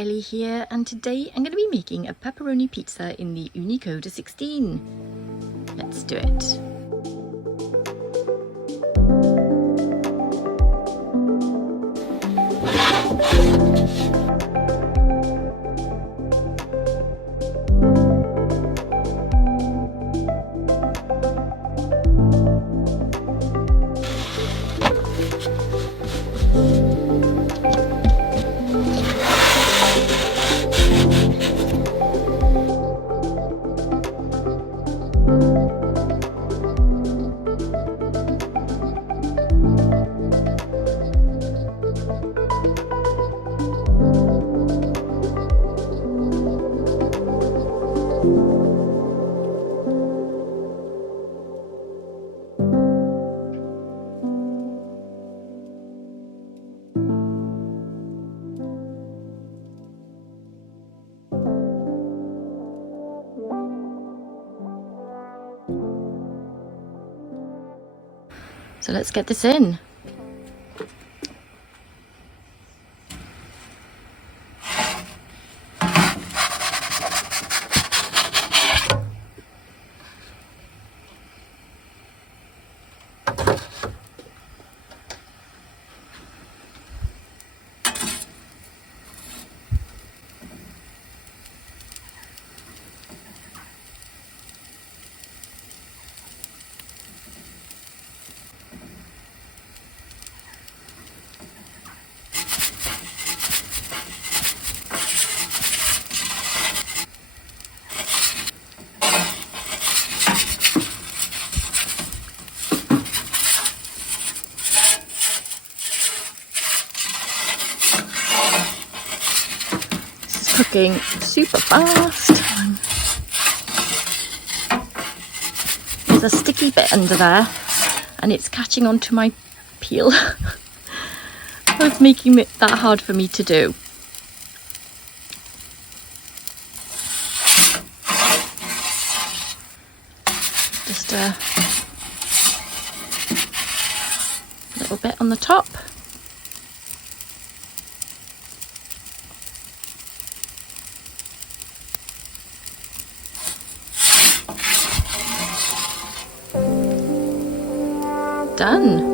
Ellie here, and today I'm going to be making a pepperoni pizza in the Ooni Koda 16. Let's do it. So let's get this in. Cooking super fast. There's a sticky bit under there and it's catching onto my peel. It's making it that hard for me to do. Just a little bit on the top. Done.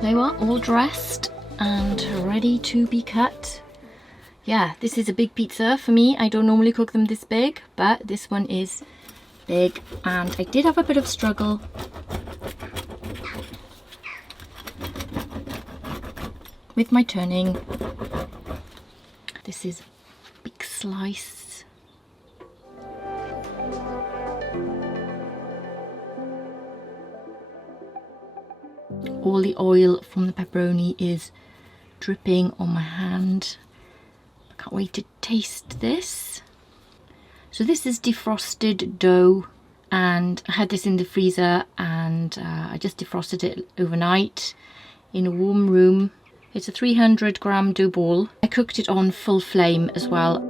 There you are, all dressed and ready to be cut. Yeah, this is a big pizza for me. I don't normally cook them this big, but this one is big and I did have a bit of struggle with my turning. This is a big slice. All the oil from the pepperoni is dripping on my hand. I can't wait to taste this. So this is defrosted dough and I had this in the freezer and I just defrosted it overnight in a warm room. It's a 300-gram dough ball. I cooked it on full flame as well.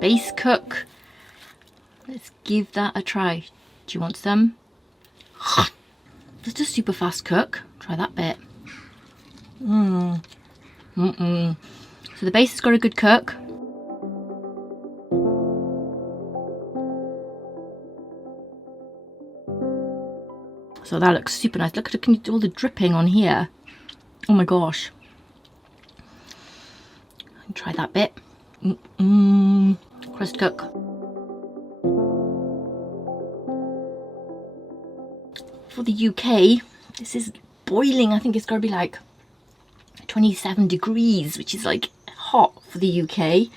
Base cook. Let's give that a try. Do you want some? Just a super fast cook. Try that bit. So the base has got a good cook. So that looks super nice. Look at all the dripping on here. Oh my gosh. Try that bit. Crust cook. For the UK, this is boiling. I think it's got to be like 27 degrees, which is like hot for the UK.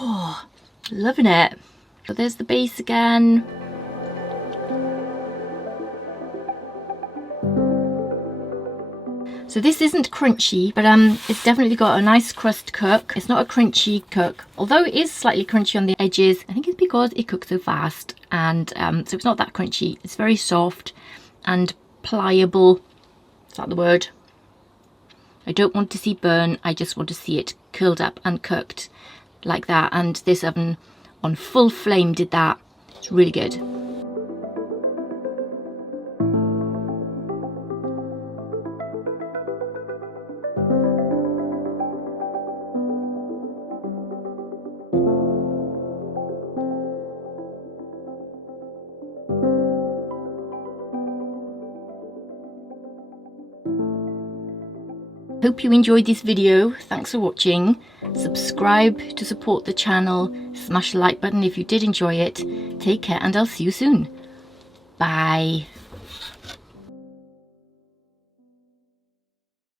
Oh, loving it. But there's the base again. So this isn't crunchy, but it's definitely got a nice crust cook. It's not a crunchy cook, although it is slightly crunchy on the edges. I think it's because it cooks so fast, and so it's not that crunchy. It's very soft and pliable. Is that the word? I don't want to see burn. I just want to see it curled up and cooked like that. And this oven on full flame did that. It's really good. Hope you enjoyed this video. Thanks for watching. Subscribe to support the channel. Smash the like button if you did enjoy it. Take care and I'll see you soon. Bye.